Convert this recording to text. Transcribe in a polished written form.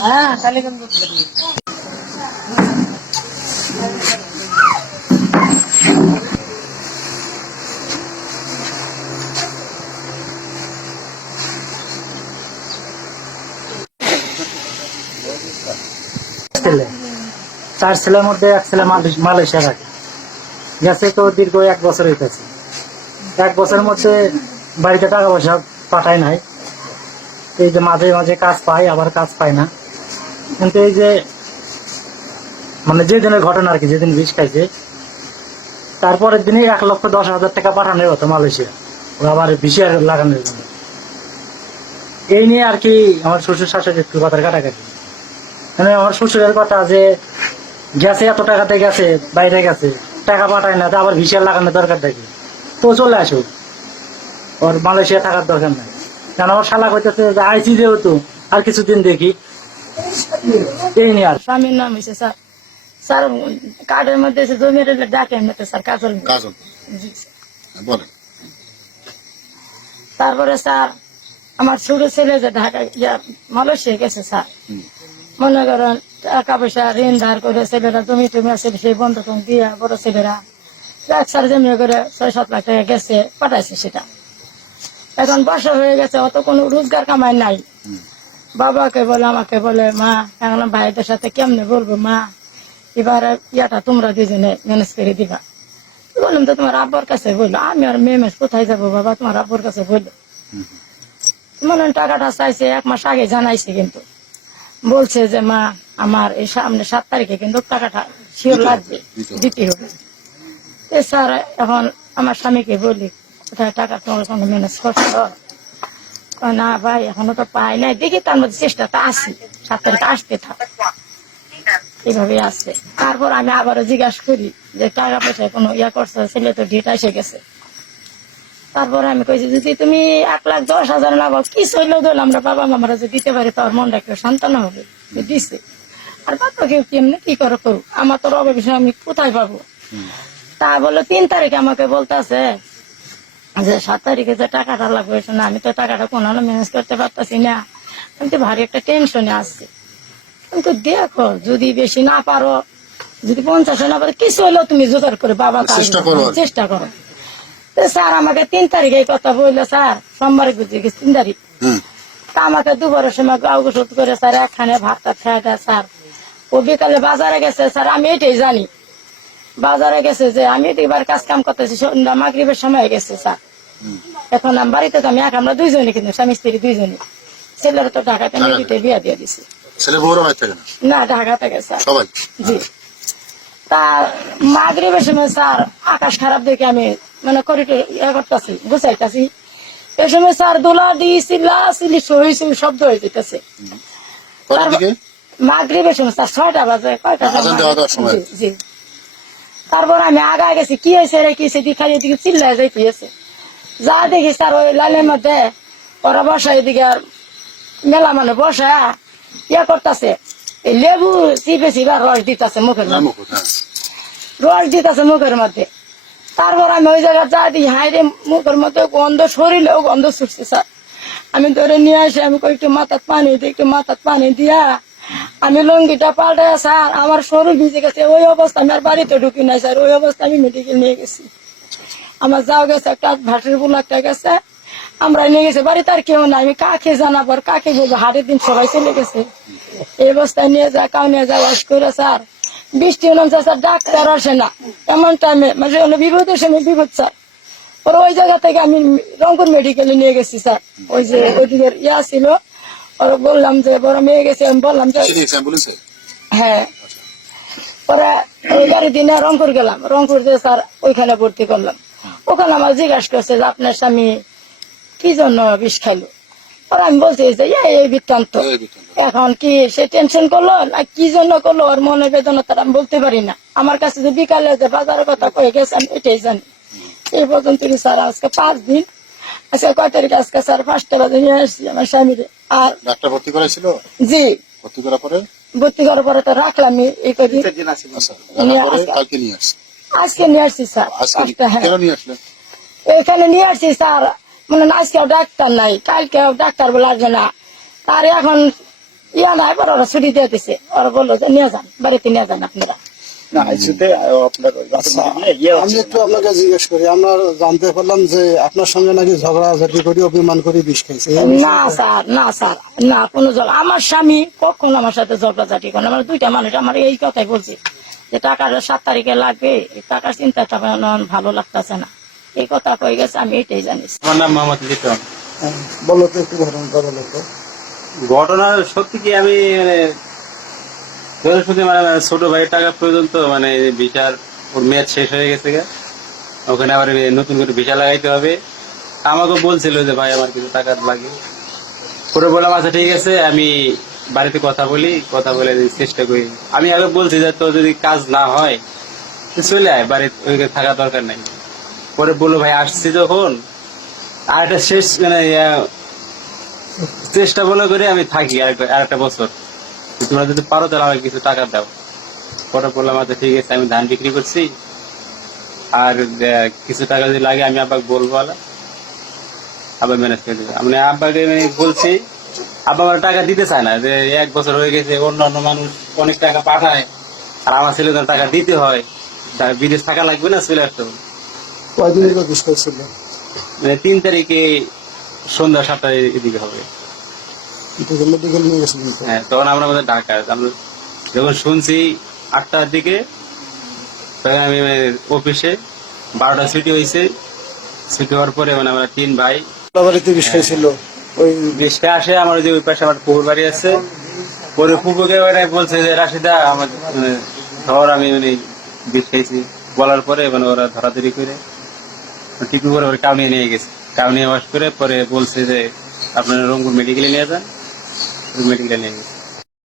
হ্যাঁ কালীগঞ্জ চার ছেলের মধ্যে এক ছেলে মালয়েশিয়া থাকে গেছে তো দীর্ঘ 1 বছর হইতেছে। 1 বছরের মধ্যে বাড়িতে টাকা পয়সা পাঠায় নাই। এই যে মাঝে মাঝে কাজ পায় আবার কাজ পায় না। কিন্তু এই যে মানে যে দিনের ঘটনা আর কি, যেদিন বিষ খাইছে তারপরের দিনই 1,10,000 টাকা পাঠানোর হতো মালয়েশিয়া, আবার বিষে লাগানোর জন্য। এই নিয়ে আর কি আমার শ্বশুর শাশুড়ি একটু কথার কাটাকাটি। মানে আমার শ্বশুরের কথা যে গেছে এত টাকাতে গেছে, বাইরে গেছে, টাকা পাঠায় না, আবার ভিসা লাগানোর দরকার থাকে, তো চলে আসুক, ওর মালয়েশিয়া থাকার দরকার নাই। কারণ আমার শালা কইতেছে যে আইসি যেহেতু আর কিছুদিন দেখি এই নিয়ে। আর স্বামীর নাম হয়েছে স্যার, স্যার কার্ডের মধ্যে জমির ডাকে মতো স্যার কাজল। তারপরে স্যার আমার ছোট ছেলে যে ঢাকা মালয়েশিয়া গেছে স্যার, মনে করেন টাকা পয়সা ঋণ ধার করে ছেলেরা জমি টমি আছে সেই বন্ধক দিয়ে বড় ছেলেরা 1 জমি করে 6-7 লাখ টাকা গেছে পাঠাইছে সেটা। এখন বর্ষা হয়ে গেছে, অত কোনো রোজগার কামাই নাই। বাবাকে বলে আমাকে বলে মা এখন ভাইদের সাথে কেমনে বলবো মা, এবার ইয়াটা তোমরা দুজনে ম্যানেজ করে দিবা। বললাম তো তোমার আব্বার কাছে বললো। আমি আর মেয়ে কোথায় যাবো বাবা, তোমার আব্বার কাছে বললো। মনে টাকাটা চাইছে 1 মাস আগে জানাইছে, কিন্তু বলছে যে মা আমার এই সামনে 7 তারিখে কিন্তু টাকাটা শিওর লাগবে, দিতে হবে। স্যার এখন আমার স্বামীকে বলি কোথায় টাকা তোমার কোনো ম্যানেজ করছো? না ভাই এখনো তো পাই নাই, দেখি তার মধ্যে চেষ্টাটা আছে, 7 তারিখে আসতে থাক, এইভাবে আছে। তারপর আমি আবারও জিজ্ঞাসা করি যে টাকা পয়সায় কোনো ইয়া করছো, ছেলে তো ডেট এসে গেছে। তারপরে আমি কইছি যদি তুমি 1,10,000 না পাও কি চললেও ধরলে আমরা বাবা মামারা যদি দিতে পারি তোর মনটা কেউ সন্তান হবে, দিছে। আর বাবা কেউ কেমনি কি করে করুক, আমার তোর অভাব বিষয় আমি কোথায় পাবো। তা বলে 3 তারিখে আমাকে বলতেছে যে 7 তারিখে যে টাকাটা লাগবে না, আমি তো টাকাটা কোনো ম্যানেজ করতে পারতেছি না, আমি তো ভারী একটা টেনশনে আসছি। কিন্তু দেখো যদি বেশি না পারো, যদি 50 না পারো কিছু হলেও তুমি জোগাড় করে বাবা চেষ্টা করো। স্যার আমাকে 3 তারিখে এই কথা বললো স্যার, সোমবারে বুঝে গেছি 3 তারিখ। আমাকে দুপুরের সময় গাও গোসল করে স্যার একখানে ভাত টাত খাওয়া দেয় স্যার। ও বিকালে বাজারে গেছে স্যার, আমি এটাই জানি বাজারে গেছে যে আমি এবার কাজ কাম করতেছি, সন্ধ্যা মাগরিবের সময় গেছে স্যার। এখন আমি বাড়িতে তো আমি আমরা দুইজনই, কিন্তু স্বামী স্ত্রী দুইজনই। ছেলের তো ঢাকাতে মেয়েতে বিয়া দিয়ে দিছে না, ঢাকাতে গেছে জি। তা মাগরিবের সময় স্যার আকাশ খারাপ দেখে আমি মানে করিডোর ইয়ে করতেছি, গুছাইতেছি। এই সময় স্যার দোলা দিয়ে চিল্লা চিল্লি সহি সহি শব্দ হয়ে যেতেছে। মাগরিবের সময় স্যার 6টা বাজে, কয়টা জি। তারপর আমি আগায় গেছি, কি হয়েছে রে কি হয়েছে, খালি এদিকে চিল্লায় যাই পেয়েছে। যা দেখি স্যার ওই লাইনের মধ্যে ওরা বসা, এদিকে মেলা মানে বসা ইয়ে করতেছে, এই লেবু চিপে চিপে রস দিতেছে মুখের মধ্যে, রস দিতেছে মুখের মধ্যে। তারপর আমি ওই জায়গায় যা দিই হাইরে মুখের মধ্যে গন্ধ, শরীরেও গন্ধ ছুটছে স্যার। আমি ধরে নিয়ে আসি, আমি একটু মাথার পানি দিই, একটু মাথার পানি দিয়া আমি লঙ্গিটা পাল্টে স্যার আমার শরীর ভিজে গেছে। ওই অবস্থা আমি আর বাড়িতে ঢুকি নাই স্যার, ওই অবস্থা আমি মেডিকেল নিয়ে গেছি। আমার যাও গেছে একটা ভাটির বুল একটা গেছে, আমরা নিয়ে গেছি বাড়িতে, আর কেউ না। আমি কাকে জানাবো, কাকে বলবো, হাটের দিন সবাই চলে গেছে। এই অবস্থায় নিয়ে যা কাউ নিয়ে যা ওয়াশ করে স্যার, বৃষ্টি নামছে স্যার, ডাক্তার আসে না এমন টাইমে, মানে বিপদের সময় বিপদ স্যার। ওর ওই জায়গা থেকে আমি রংপুর মেডিকেলে নিয়ে গেছি স্যার। ওই যে ওইদিকে ইয়া ছিল, ওরা বললাম যে বড় মেয়ে গেছে, আমি বললাম যে হ্যাঁ। পরে ওই বাড়ির দিনে রংপুর গেলাম, রংপুর দিয়ে স্যার ওইখানে ভর্তি করলাম। ওখানে আমার জিজ্ঞাসা করছে যে আপনার স্বামী কি জন্য বিষ খাইলো। পরে আমি বলছি যে এই বৃত্তান্ত। এখন কি সে টেনশন করলো না কি জন্য করলো, ওর মনে বেদনা তার আমি বলতে পারি না। আমার কাছে যে বিকালে যে বাজারের কথা কয়ে গেছে আমি এটাই জানি। এই পর্যন্ত স্যার আজকে 5 দিন, আজকে কয় তারিখ, আজকে স্যার 5টা বাজে নিয়ে আসছি আমার স্বামীরে। আর ডাক্তার ভর্তি করেছিল জি, ভর্তি করার পরে তো রাখলাম এই কদিন, আজকে নিয়ে আসছি স্যার। এখানে নিয়ে আসছি স্যার, মানে আজকেও ডাক্তার নাই, কালকেও ডাক্তার বলে আসবে না। তার এখন ইয়া নাই পর ওরা ছুটি দিয়ে দিছে, ওরা বললো যে নিয়ে যান, বাড়িতে নিয়ে যান আপনারা। না আইসিতে আপনার আচ্ছা, আমি একটু আপনাকে জিজ্ঞেস করি, আমরা জানতে পারলাম যে আপনার সঙ্গে নাকি ঝগড়াঝাটি করে অভিমান করে বিষ খাইছে। এই না স্যার, না স্যার, না কোনো ঝগড়া। আমার স্বামী কখনো আমার সাথে ঝগড়াঝাটি করে না। আমার দুইটা মানুষ আমার এই কথাই বলছি যে টাকাটা 7 তারিখে লাগবে, এই টাকার চিন্তাটা আমার ভালো লাগতেছে না, এই কথা কয়ে গেছে, আমি এটাই জানি। আমার নাম মোহাম্মদ লিটন। বলো তো একটু ঘটনাটা বলো তো। ঘটনা সত্যি কি আমি মানে শুধু মানে ছোট ভাইয়ের টাকা প্রয়োজন, তো মানে ভিসার ওর মেয়াদ শেষ হয়ে গেছে গা, ওখানে আবার নতুন করে ভিসা লাগাইতে হবে। আমাকে বলছিল যে ভাই আমার কিছু টাকা লাগে, পরে বললাম আচ্ছা ঠিক আছে, আমি বাড়িতে কথা বলে চেষ্টা করি। আমি আগে বলছি যে তোর যদি কাজ না হয় তুই চলে আয়, বাড়িতে ওইখানে থাকার দরকার নাই। পরে বললো ভাই আসছি যখন আর একটা শেষ মানে চেষ্টা বলে করে আমি থাকি আর একটা বছর, তোমরা যদি পারো তাহলে আমাকে কিছু টাকা দাও। পরে বললাম আচ্ছা ঠিক আছে, আমি ধান বিক্রি করছি, আর কিছু টাকা যদি লাগে আমি আব্বাকে বলবো, আবার ম্যানেজ করে দেবে। আমি আব্বাকে আমি বলছি, আব্বা আমার টাকা দিতে চায় না, যে 1 বছর হয়ে গেছে, অন্যান্য মানুষ অনেক টাকা পাঠায়, আর আমার ছেলে টাকা দিতে হয়, তার বিদেশ থাকা লাগবে না, চলে আসতে হবে। কয়দিন হলো বিষ খাইছিল? মানে 3 তারিখে সন্ধ্যা 7টার এদিকে হবে। মেডিকেল নিয়ে গেছিলেন তো? হ্যাঁ, তখন আমরা আমাদের ঢাকা, আমরা যখন শুনছি 8টার দিকে, তখন আমি অফিসে 12টা ছুটি হয়েছে। ছুটি হওয়ার পরে মানে আমরা 3 ভাই আপনার বাড়িতে বিষ খাইছিল? ওই বৃষ্টি আসে, আমার ওই যে ওই পাশে আমার পুকুর বাড়ি আছে, পরে পুকুরকে বলছে যে রাশিদা আমার মানে ধর, আমি মানে বিষ খাইছি বলার পরে মানে ওরা ধরাধরি করে টিপু করে ওরা কাউনিয়ে নিয়ে গেছে। কাউনিয়ে ওয়াশ করে পরে বলছে যে আপনারা রংপুর মেডিকেলে নিয়ে যান, মেডিকেলে নিয়ে গেছে।